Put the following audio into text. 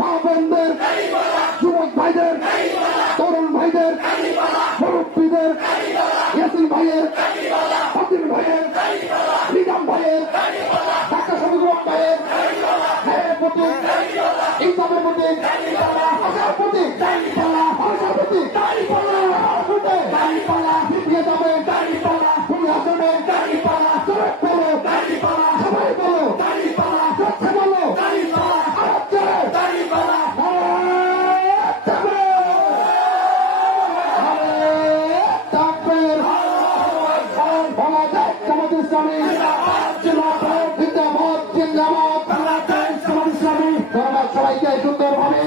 মা বোনদের, যুবক ভাইদের, তরুণ ভাইদের, মুরব্বীদের, ইয়াসিন ভাইয়ের, ফকির ভাইয়ের, নিজাম ভাইয়ের, ঢাকা শহীদুল ভাইয়ের ন্যায়ের প্রতি, ইনসাফের প্রতি, আশার প্রতি, আশার প্রতি পিছিয়ে যাবে তুমি আসবে বলো সবাই বলো সত্যি বলো সবাইকে সুন্দরভাবে